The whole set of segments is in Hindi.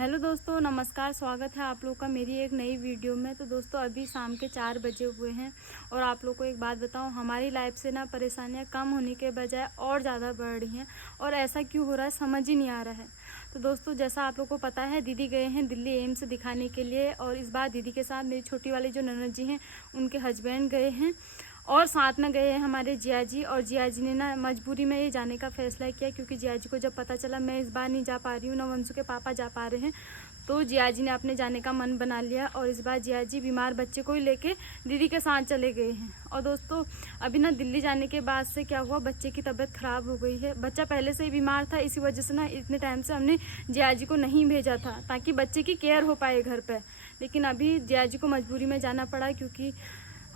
हेलो दोस्तों, नमस्कार। स्वागत है आप लोग का मेरी एक नई वीडियो में। तो दोस्तों अभी शाम के 4 बजे हुए हैं और आप लोग को एक बात बताऊं, हमारी लाइफ से ना परेशानियां कम होने के बजाय और ज़्यादा बढ़ रही हैं। और ऐसा क्यों हो रहा है समझ ही नहीं आ रहा है। तो दोस्तों जैसा आप लोग को पता है, दीदी गए हैं दिल्ली एम्स दिखाने के लिए। और इस बार दीदी के साथ मेरी छोटी वाली जो ननद जी हैं उनके हस्बैंड गए हैं और साथ में गए हैं हमारे जिया जी। और जिया जी ने ना मजबूरी में ये जाने का फैसला किया, क्योंकि जिया जी को जब पता चला मैं इस बार नहीं जा पा रही हूँ, ना वंशु के पापा जा पा रहे हैं, तो जिया जी ने अपने जाने का मन बना लिया। और इस बार जिया जी बीमार बच्चे को ही लेके दीदी के साथ चले गए हैं। और दोस्तों अभी ना दिल्ली जाने के बाद से क्या हुआ, बच्चे की तबीयत खराब हो गई है। बच्चा पहले से ही बीमार था, इसी वजह से ना इतने टाइम से हमने जिया जी को नहीं भेजा था ताकि बच्चे की केयर हो पाए घर पर। लेकिन अभी जिया जी को मजबूरी में जाना पड़ा, क्योंकि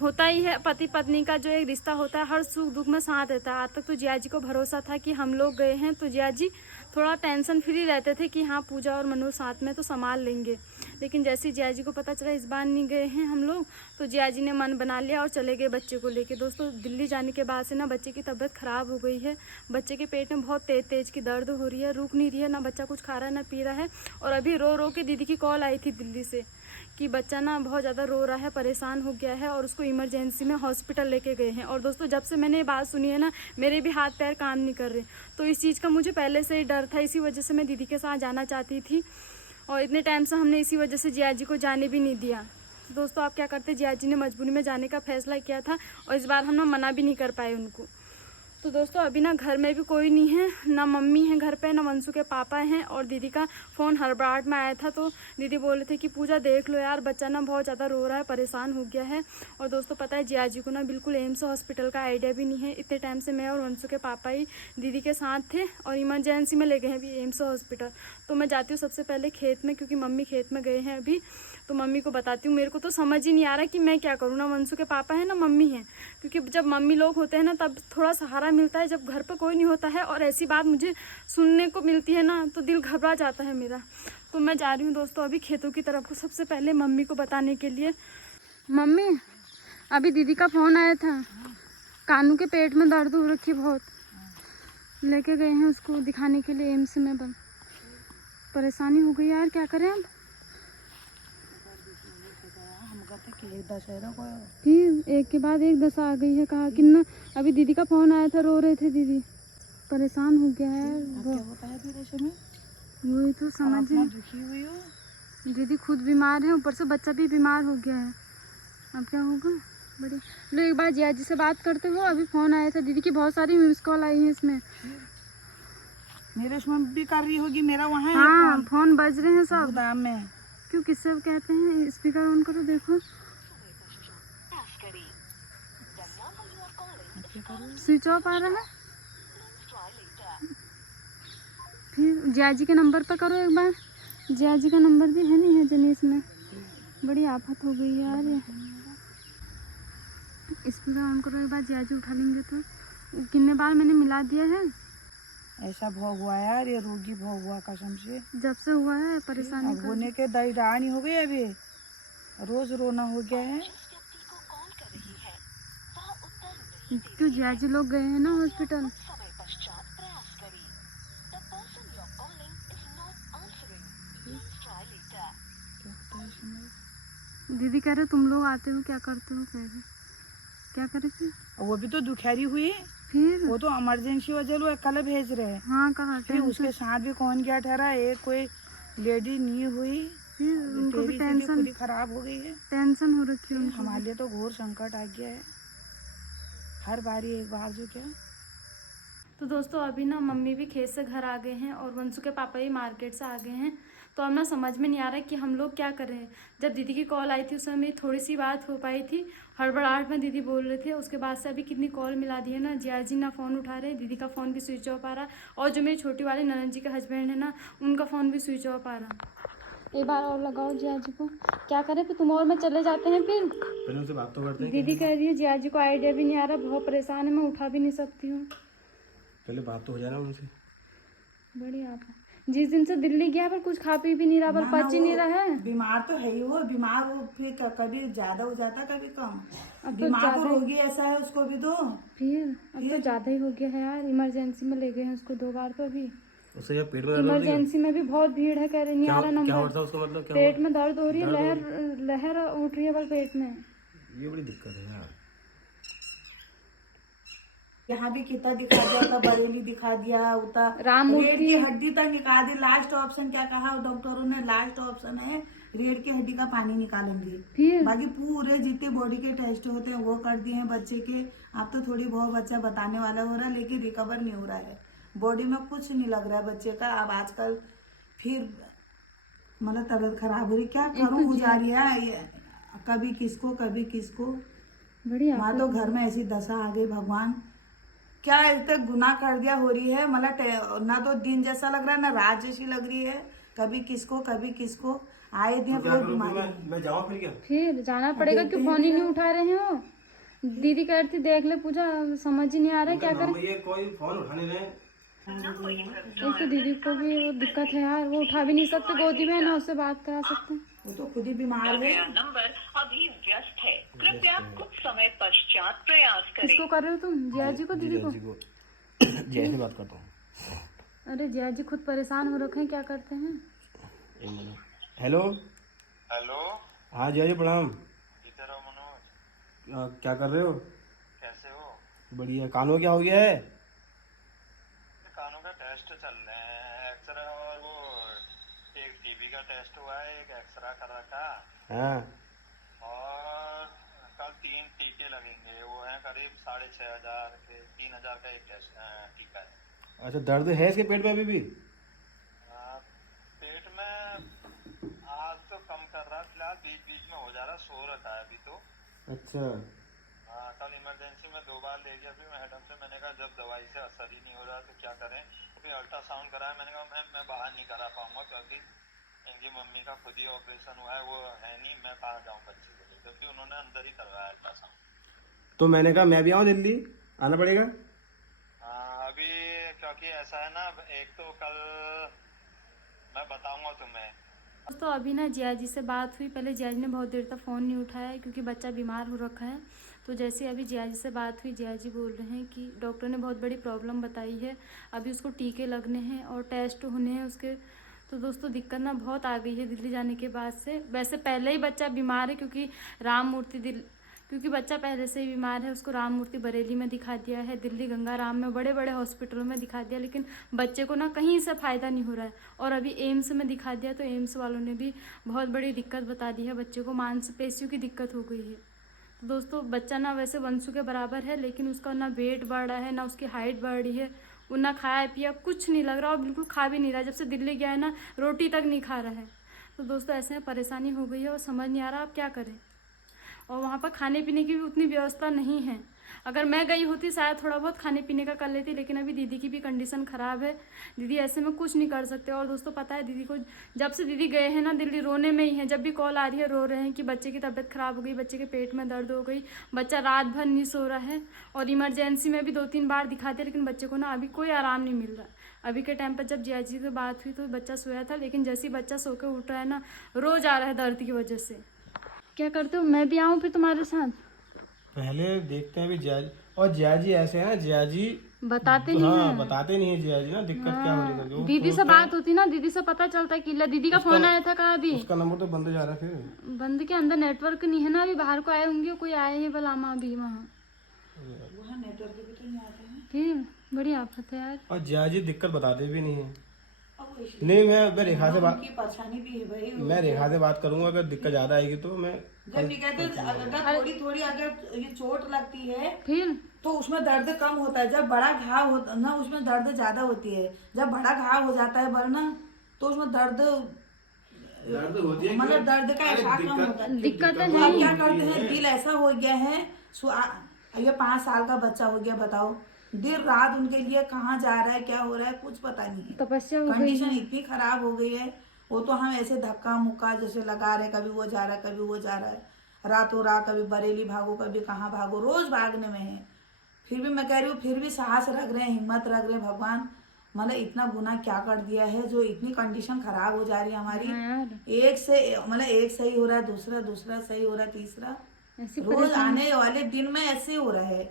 होता ही है पति पत्नी का जो एक रिश्ता होता है, हर सुख दुख में साथ रहता है। आज तक तो जिया जी को भरोसा था कि हम लोग गए हैं तो जिया जी थोड़ा टेंशन फ्री रहते थे कि हाँ पूजा और मनोज साथ में तो संभाल लेंगे। लेकिन जैसे जिया जी को पता चला इस बार नहीं गए हैं हम लोग, तो जिया जी ने मन बना लिया और चले गए बच्चे को लेके। दोस्तों दिल्ली जाने के बाद से ना बच्चे की तबीयत खराब हो गई है। बच्चे के पेट में बहुत तेज तेज की दर्द हो रही है, रुक नहीं रही है, ना बच्चा कुछ खा रहा है ना पी रहा है। और अभी रो रो के दीदी की कॉल आई थी दिल्ली से कि बच्चा ना बहुत ज़्यादा रो रहा है, परेशान हो गया है और उसको इमरजेंसी में हॉस्पिटल लेके गए हैं। और दोस्तों जब से मैंने ये बात सुनी है ना, मेरे भी हाथ पैर काम नहीं कर रहे। तो इस चीज़ का मुझे पहले से ही डर था, इसी वजह से मैं दीदी के साथ जाना चाहती थी। और इतने टाइम से हमने इसी वजह से जिया जी को जाने भी नहीं दिया। तो दोस्तों आप क्या करते, जिया जी ने मजबूरी में जाने का फैसला किया था और इस बार हम ना मना भी नहीं कर पाए उनको। तो दोस्तों अभी ना घर में भी कोई नहीं है, ना मम्मी है घर पे, ना वंशु के पापा हैं। और दीदी का फ़ोन हड़बड़ाहट में आया था, तो दीदी बोल रहे थे कि पूजा देख लो यार, बच्चा ना बहुत ज़्यादा रो रहा है, परेशान हो गया है। और दोस्तों पता है जिया जी को ना बिल्कुल एम्स हॉस्पिटल का आइडिया भी नहीं है। इतने टाइम से मैं और वंशु के पापा ही दीदी के साथ थे और इमरजेंसी में ले गए हैं अभी एम्स हॉस्पिटल। तो मैं जाती हूँ सबसे पहले खेत में, क्योंकि मम्मी खेत में गए हैं अभी। तो मम्मी को बताती हूँ, मेरे को तो समझ ही नहीं आ रहा कि मैं क्या करूँ, ना वंशु के पापा हैं ना मम्मी हैं। क्योंकि जब मम्मी लोग होते हैं ना तब थोड़ा सहारा मिलता है, जब घर पर कोई नहीं होता है और ऐसी बात मुझे सुनने को मिलती है ना तो दिल घबरा जाता है मेरा। तो मैं जा रही हूँ दोस्तों अभी खेतों की तरफ को, सबसे पहले मम्मी को बताने के लिए। मम्मी अभी दीदी का फ़ोन आया था, कानू के पेट में दर्द हो रखी बहुत, लेके गए हैं उसको दिखाने के लिए एम्स में। परेशानी हो गई यार, क्या करें अब। फिर एक के बाद एक दशा आ गई है, कहा कि ना अभी दीदी का फोन आया था, रो रहे थे दीदी, परेशान हो गया है वो। वही तो समझ दीदी खुद बीमार है, ऊपर से बच्चा भी बीमार हो गया है, अब क्या होगा। बड़ी लो एक बार जिया जी से बात करते हो, अभी फोन आया था दीदी की, बहुत सारी मिस कॉल आई है इसमें। मेरे उसमें भी कर रही होगी, मेरा वहाँ हाँ फोन बज रहे हैं सब दाम में। क्यों किससे कहते हैं, स्पीकर ऑन करो देखो, स्विच ऑफ आ रहा है। फिर जिया जी के नंबर पर करो एक बार, जिया जी का नंबर भी है नहीं है जनीस में। बड़ी आफत हो गई यार ये, स्पीकर ऑन करो एक बार, जिया जी उठा लेंगे तो। कितने बार मैंने मिला दिया है, ऐसा भोग हुआ यार, ये रोगी भोग हुआ कसम से, जब से हुआ है परेशानी। अब होने के दईदानी हो गई, अभी रोज रोना हो गया है। क्यों जिया जी लोग गए हैं ना हॉस्पिटल। दीदी कह रहे तुम लोग आते हो क्या करते हो, कह रहे क्या करे फिर। वो भी तो दुखैरी हुई, फिर वो तो इमरजेंसी वजह लो कल भेज रहे हैं। हाँ कहा फिर उसके साथ भी कौन गया ठहरा, एक कोई लेडी नहीं हुई, फिर उनको भी टेंशन खुद ही खराब हो गई है, टेंशन हो रखी है। हमारे लिए तो घोर संकट आ गया है, हर बारी एक बार जो क्या। तो दोस्तों अभी ना मम्मी भी खेत से घर आ गए हैं और वंशु के पापा भी मार्केट से आ गए हैं। तो अब ना समझ में नहीं आ रहा है कि हम लोग क्या करें। जब दीदी की कॉल आई थी उस समय थोड़ी सी बात हो पाई थी, हड़बड़ाहट में दीदी बोल रहे थे। उसके बाद से अभी कितनी कॉल मिला दी है ना, जिया जी ना फ़ोन उठा रहे, दीदी का फ़ोन भी स्विच ऑफ आ रहा, और जो मेरी छोटी वाली ननद जी के हस्बैंड है ना उनका फ़ोन भी स्विच ऑफ आ रहा। एक बार और लगाओ जिया जी को, क्या करें फिर तुम और मैं चले जाते हैं। फिर पहले उनसे बात तो करते हैं। दीदी कह रही है जिया जी को आइडिया भी नहीं आ रहा, बहुत परेशान है, मैं उठा भी नहीं सकती हूँ। पहले बात तो हो जाए ना उनसे। बढ़िया आप जिस दिन से दिल्ली गया पर कुछ खा पी भी नहीं रहा, पर पच ही नहीं रहा है। बीमार तो है ही वो, बीमार वो फिर कभी ज्यादा हो जाता कभी कम, अब तो दिमाग ज्यादा रोगी ऐसा है उसको भी तो। फिर अब तो ज्यादा ही हो गया है यार, इमरजेंसी में ले गए हैं उसको 2 बार तो अभी। उससे जब पेट में दर्द होती है इमरजेंसी में भी बहुत भीड़ है, कह रही नहीं आ रहा क्या नंबर। होता है उसका मतलब क्या पेट में दर्द हो रही है, लहर उठ रही है बल पेट में। ये बड़ी दिक्कत है यार। यहाँ भी कितना दिखा दिया था, बरेली दिखा दिया, उतना राम रीढ़ मूर्ति की हड्डी तक निकाल दी। लास्ट ऑप्शन क्या कहा डॉक्टरों ने, लास्ट ऑप्शन है रीढ़ की हड्डी का पानी निकालेंगे। फिर बाकी पूरे जितने बॉडी के टेस्ट होते हैं वो कर दिए हैं बच्चे के। अब तो थोड़ी बहुत बच्चा बताने वाला हो रहा है, लेकिन रिकवर नहीं हो रहा है, बॉडी में कुछ नहीं लग रहा है बच्चे का। अब आजकल फिर मतलब तबीयत खराब हो रही, क्या करूँ, हो जा रही है कभी किसको। बढ़िया। वहाँ तो घर में ऐसी दशा आ गई, भगवान क्या इतने गुनाह कर दिया हो रही है। मतलब ना तो दिन जैसा लग रहा है ना रात जैसी लग रही है, कभी किसको आए दिन कोई बीमारी। मैं जाऊँ फिर क्या? फिर जाना पड़ेगा, क्यों फोन ही नहीं उठा रहे हैं वो। दीदी कह रही थी देख ले पूजा, समझ ही नहीं आ रहा है क्या करें। ये कोई फोन उठा नहीं रहे। एक तो दीदी को भी वो दिक्कत है यार, वो उठा भी नहीं सकते, गोदी में है ना, उससे बात करा सकते हैं। वो तो खुद ही बीमार है। नंबर अभी व्यस्त है, कृपया कुछ समय पश्चात प्रयास करें। किसको कर रहे हो तुम, जिया जी को, दीदी को? जय से बात करता हूँ। अरे जिया जी खुद परेशान हो रखे हैं, क्या करते हैं। हेलो हेलो, हाँ जय जी प्रणाम। इधर हो मनोज, क्या कर रहे हो? कैसे हो? बढ़िया। कानों क्या हो गया है? कानों का टेस्ट चल रहे हैं, एक्सरे और वो एक टीबी का टेस्ट हुआ है, एक एक्सरा कर रखा, हाँ और कल 3 टीके लगेंगे। वो है करीब 6,500 के, 3,000 का एक टेस्ट टीका है। अच्छा, दर्द है इसके पेट में अभी भी? पेट में आज तो कम कर रहा है फिलहाल, बीच में हो जा रहा, सो रखा है अभी तो। अच्छा। हाँ, कल इमरजेंसी में 2 बार ले गया फिर मैडम से। मैंने कहा जब दवाई से असर ही नहीं हो रहा तो क्या करें। फिर अल्ट्रासाउंड कराया, मैंने कहा मैं बाहर नहीं करा पाऊंगा क्योंकि इनकी मम्मी का खुद ही ऑपरेशन हुआ है, वो है नहीं, मैं कहाँ जाऊँ बच्चे के लिए, क्योंकि उन्होंने अंदर ही करवाया अल्ट्रासाउंड। तो मैंने कहा मैं भी आऊँ दिल्ली, आना पड़ेगा। हाँ, अभी क्योंकि ऐसा है ना, एक तो कल मैं बताऊंगा तुम्हें। दोस्तों अभी ना जिया जी से बात हुई, पहले जिया जी ने बहुत देर तक फ़ोन नहीं उठाया है क्योंकि बच्चा बीमार हो रखा है। तो जैसे अभी जिया जी से बात हुई, जिया जी बोल रहे हैं कि डॉक्टर ने बहुत बड़ी प्रॉब्लम बताई है, अभी उसको टीके लगने हैं और टेस्ट होने हैं उसके। तो दोस्तों दिक्कत ना बहुत आ गई है दिल्ली जाने के बाद से। वैसे पहले ही बच्चा बीमार है क्योंकि बच्चा पहले से ही बीमार है, उसको राम मूर्ति बरेली में दिखा दिया है, दिल्ली गंगा राम में, बड़े बड़े हॉस्पिटलों में दिखा दिया, लेकिन बच्चे को ना कहीं से फ़ायदा नहीं हो रहा है। और अभी एम्स में दिखा दिया तो एम्स वालों ने भी बहुत बड़ी दिक्कत बता दी है, बच्चे को मांसपेशियों की दिक्कत हो गई है। तो दोस्तों बच्चा ना वैसे वंशु के बराबर है, लेकिन उसका ना वेट बढ़ रहा है, ना उसकी हाइट बढ़ रही है, वो ना खाया पिया कुछ नहीं लग रहा और बिल्कुल खा भी नहीं रहा। जब से दिल्ली गया है ना रोटी तक नहीं खा रहा है। तो दोस्तों ऐसे में परेशानी हो गई है और समझ नहीं आ रहा अब क्या करें। और वहाँ पर खाने पीने की भी उतनी व्यवस्था नहीं है। अगर मैं गई होती शायद थोड़ा बहुत खाने पीने का कर लेती, लेकिन अभी दीदी की भी कंडीशन ख़राब है, दीदी ऐसे में कुछ नहीं कर सकते। और दोस्तों पता है दीदी को जब से दीदी गए हैं ना दिल्ली रोने में ही है, जब भी कॉल आ रही है रो रहे हैं कि बच्चे की तबीयत ख़राब हो गई, बच्चे के पेट में दर्द हो गई, बच्चा रात भर नहीं सो रहा है। और इमरजेंसी में भी 2-3 बार दिखाते, लेकिन बच्चे को ना अभी कोई आराम नहीं मिल रहा। अभी के टाइम पर जब जिया जी से बात हुई तो बच्चा सोया था, लेकिन जैसे ही बच्चा सो के उठ रहा है ना रोज आ रहा है दर्द की वजह से। क्या करते हो, मैं भी आऊँ फिर तुम्हारे साथ? पहले देखते हैं अभी जयाजी। और जयाजी ऐसे है ना, जयाजी बताते नहीं हाँ है। बताते नहीं है जयाजी ना, दिक्कत क्या हो रही है। दीदी से बात होती ना, दीदी से पता चलता है कि दीदी का फोन आया था, कहा अभी उसका नंबर तो बंद जा रहा है, फिर बंद के अंदर नेटवर्क नहीं है ना, अभी बाहर को आए होंगे, कोई आए हैं बलामा अभी वहाँ, नेटवर्क भी तो नहीं आते हैं। फिर बड़ी आफत है यार। और जयाजी दिक्कत बताते भी नहीं है। अब इसलिए नहीं, मैं रेखा से बात उनकी परेशानी भी है भाई। मैं रेखा से बात करूंगा, अगर दिक्कत ज्यादा आएगी तो मैं जब भी कहते हैं अगर थोड़ी अगर ये चोट लगती है फिर तो उसमें दर्द कम होता है, जब बड़ा घाव होता ना उसमें दर्द ज्यादा होती है। जब बड़ा घाव हो जाता है वरना तो उसमें दर्द होती है, मतलब दर्द का एहसास कम होता है। दिक्कत है। अब क्या करते हैं, दिल ऐसा हो गया है, ये 5 साल का बच्चा हो गया, बताओ दिन रात उनके लिए कहाँ जा रहा है, क्या हो रहा है, कुछ पता नहीं है। तपस्या हो गई कंडीशन है। इतनी खराब हो गई है, वो तो हम ऐसे धक्का मुक्का जैसे लगा रहे, कभी वो जा रहा है कभी वो जा रहा है, रातों रात कभी बरेली भागो कभी कहाँ भागो, रोज भागने में है। फिर भी मैं कह रही हूँ, फिर भी साहस रख रहे हैं, हिम्मत रख रहे हैं। भगवान मतलब इतना गुनाह क्या कर दिया है जो इतनी कंडीशन खराब हो जा रही है हमारी। एक सही हो रहा है, दूसरा सही हो रहा है, तीसरा ऐसी रोज आने वाले दिन में ऐसे हो रहा है।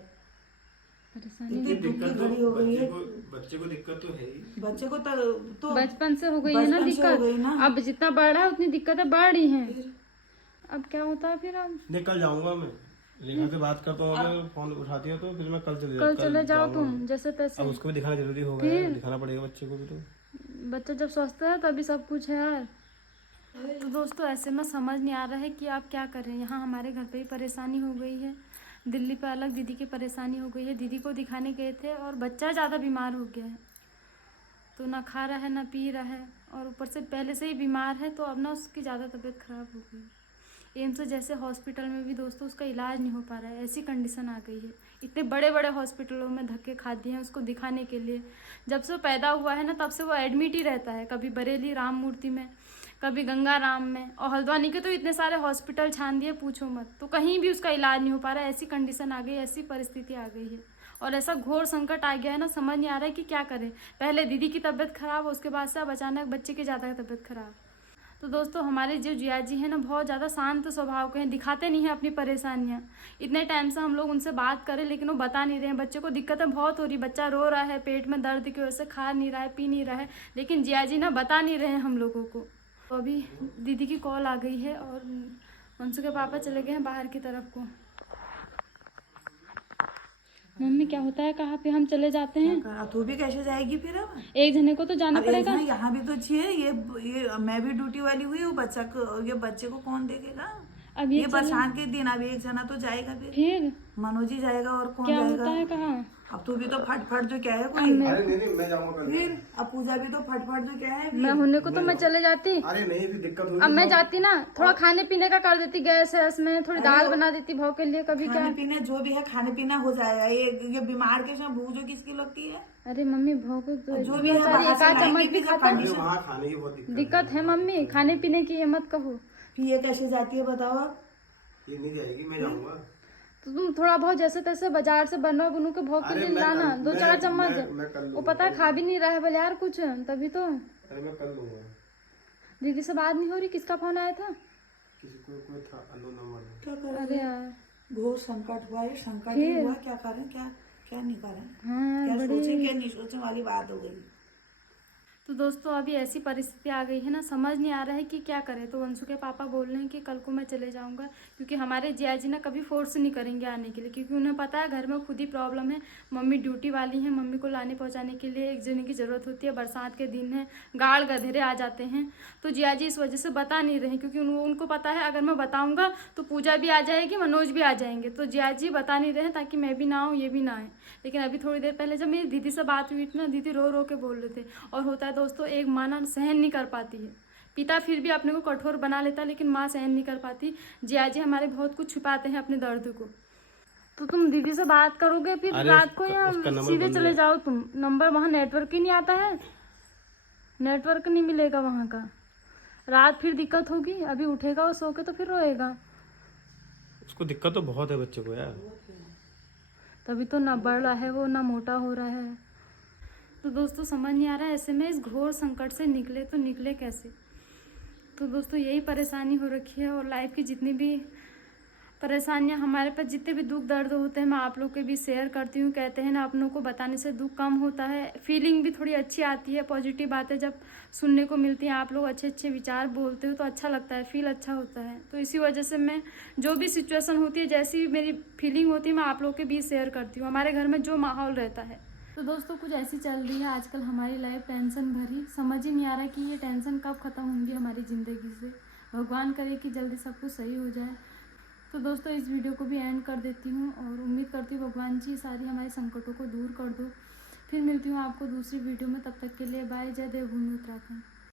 परेशानी इतनी दुख की घड़ी हो गई है। बच्चे को दिक्कत तो है ही। बच्चे को तो बचपन से हो गई है ना बचपन से हो गई दिक्कत, ना। अब जितना बढ़ रहा है उतनी दिक्कतें बढ़ रही हैं। अब क्या होता है फिर? अब नहीं, कल जाऊंगा मैं, रेखा से बात करता हूँ, अगर फोन उठाती है तो फिर मैं कल चले जाओ जाऊंगा। तुम जैसे तैसे। अब उसको भी दिखाना जरूरी होगा यार, दिखाना पड़ेगा बच्चे को भी तो। बच्चा जब स्वस्थ है तभी सब कुछ है यार। तो दोस्तों ऐसे में समझ नहीं आ रहा है कि आप क्या करें। यहाँ हमारे घर पे ही परेशानी हो गई है, दिल्ली पे अलग दीदी की परेशानी हो गई है। दीदी को दिखाने गए थे और बच्चा ज़्यादा बीमार हो गया है, तो ना खा रहा है ना पी रहा है, और ऊपर से पहले से ही बीमार है, तो अब ना उसकी ज़्यादा तबीयत ख़राब हो गई। एम्स जैसे हॉस्पिटल में भी दोस्तों उसका इलाज नहीं हो पा रहा है, ऐसी कंडीशन आ गई है। इतने बड़े बड़े हॉस्पिटलों में धक्के खा दिए हैं उसको दिखाने के लिए। जब से वो पैदा हुआ है ना तब से वो एडमिट ही रहता है, कभी बरेली राम मूर्ति में, कभी गंगा राम में, और हल्द्वानी के तो इतने सारे हॉस्पिटल छान दिए पूछो मत, तो कहीं भी उसका इलाज नहीं हो पा रहा है। ऐसी कंडीशन आ गई, ऐसी परिस्थिति आ गई है, और ऐसा घोर संकट आ गया है ना, समझ नहीं आ रहा है कि क्या करें। पहले दीदी की तबीयत खराब, उसके बाद से अब अचानक बच्चे की ज़्यादा तबीयत खराब। तो दोस्तों हमारे जो जिया जी हैं ना बहुत ज़्यादा शांत स्वभाव के हैं, दिखाते नहीं हैं अपनी परेशानियाँ। इतने टाइम से हम लोग उनसे बात करें लेकिन वो बता नहीं रहे हैं। बच्चे को दिक्कतें बहुत हो रही, बच्चा रो रहा है, पेट में दर्द की वजह से खा नहीं रहा है, पी नहीं रहा है, लेकिन जिया जी ना बता नहीं रहे हैं हम लोगों को। तो अभी दीदी की कॉल आ गई है और अंशु के पापा चले गए हैं बाहर की तरफ को। मम्मी क्या होता है, कहाँ पे हम चले जाते हैं? तू भी कैसे जाएगी फिर? अब एक जने को तो जाना पड़ेगा। यहाँ भी तो चाहिए, ये मैं भी ड्यूटी वाली हुई हूँ, ये बच्चे को कौन देखेगा? अब ये बरसात के दिन अब एक जना तो जाएगा, फिर मनोज ही जाएगा और कौन क्या जाएगा? होता है कहाँ? अब तू भी तो फट जो क्या है कोई। अरे नहीं, मैं जाऊंगा कल। फिर अब पूजा भी तो फट जो क्या है फिर। मैं होने को तो मैं चले जाती। अरे नहीं, फिर दिक्कत होगी। अब मैं जाती ना, थोड़ा खाने पीने का कर देती, गैस है इसमें, थोड़ी दाल बना देती भाव के लिए, कभी क्या। खाने पीने जो भी है खाने पीना हो जाएगा। ये बीमार के समय भूख जो किसकी लगती है? अरे मम्मी भाव को तो जो भी है बेचारी बाहर एक से आध चम्मच लाएंगे भी भी खाता है। कंडीशन- वहाँ खाने की बहुत दिक्कत है मम्मी, खाने पीने की ये मत कहो। फिर ये कैसे जाती है बताओ? अब ये नहीं जाएगी, मैं जाऊंगा। तो तुम थोड़ा बहुत जैसे तैसे बाजार से बनवा बनू के भाव के अरे लिए मैं लाना, कल- 2-4 मैं चम्मच। कल वो पता है खा भी नहीं रहा है बोले यार कुछ, तभी तो। अरे मैं कर लूंगा। दीदी से बात नहीं हो रही, किसका फोन आया था? किसी को कोई था अननोन नंबर। क्या करें? अरे यार घोर संकट हुआ है, संकट ही हुआ, क्या करें? क्या नहीं करें? हाँ क्या बड़ी। सोचे क्या नहीं सोचे वाली बात हो गई। तो दोस्तों अभी ऐसी परिस्थिति आ गई है ना, समझ नहीं आ रहा है कि क्या करें। तो अंशु के पापा बोल रहे हैं कि कल को मैं चले जाऊंगा, क्योंकि हमारे जिया जी ना कभी फोर्स नहीं करेंगे आने के लिए, क्योंकि उन्हें पता है घर में खुद ही प्रॉब्लम है। मम्मी ड्यूटी वाली हैं, मम्मी को लाने पहुंचाने के लिए एक जने की ज़रूरत होती है, बरसात के दिन है, गाड़ गधेरे आ जाते हैं। तो जिया जी इस वजह से बता नहीं रहे हैं, क्योंकि उनको पता है अगर मैं बताऊँगा तो पूजा भी आ जाएगी, मनोज भी आ जाएंगे, तो जिया जी बता नहीं रहे हैं ताकि मैं भी ना आऊँ ये भी ना आए। लेकिन अभी थोड़ी देर पहले जब मेरी दीदी से बात हुई थी ना, दीदी रो रो के बोल रहे थे। और होता है दोस्तों, एक माँ ना सहन नहीं कर पाती है, पिता फिर भी अपने को कठोर बना लेता है, लेकिन माँ सहन नहीं कर पाती। जिया जी हमारे बहुत कुछ छुपाते हैं अपने दर्द को। तो तुम दीदी से बात करोगे फिर रात को, या सीधे चले जाओ तुम? नंबर वहाँ नेटवर्क ही नहीं आता है, नेटवर्क नहीं मिलेगा वहाँ का, रात फिर दिक्कत होगी। अभी उठेगा और सो के तो फिर रोएगा। उसको दिक्कत तो बहुत है बच्चे को यार, तभी तो ना बढ़ रहा है वो, ना मोटा हो रहा है। तो दोस्तों समझ नहीं आ रहा है ऐसे में इस घोर संकट से निकले तो निकले कैसे। तो दोस्तों यही परेशानी हो रखी है, और लाइफ की जितनी भी परेशानियां हमारे पास, जितने भी दुख दर्द होते हैं, मैं आप लोग के भी शेयर करती हूँ। कहते हैं ना अपनों को बताने से दुख कम होता है, फीलिंग भी थोड़ी अच्छी आती है, पॉजिटिव बातें जब सुनने को मिलती हैं, आप लोग अच्छे अच्छे विचार बोलते हो तो अच्छा लगता है, फील अच्छा होता है। तो इसी वजह से मैं जो भी सिचुएशन होती है, जैसी मेरी फीलिंग होती है, मैं आप लोग के बीच शेयर करती हूँ, हमारे घर में जो माहौल रहता है। तो दोस्तों कुछ ऐसी चल रही है आजकल हमारी लाइफ, टेंशन भरी, समझ ही नहीं आ रहा कि ये टेंशन कब ख़त्म होंगी हमारी ज़िंदगी से। भगवान करे कि जल्दी सब कुछ सही हो जाए। तो दोस्तों इस वीडियो को भी एंड कर देती हूँ, और उम्मीद करती हूँ भगवान जी सारी हमारे संकटों को दूर कर दो। फिर मिलती हूँ आपको दूसरी वीडियो में, तब तक के लिए बाय। जय देवभूमि उत्तराखंड।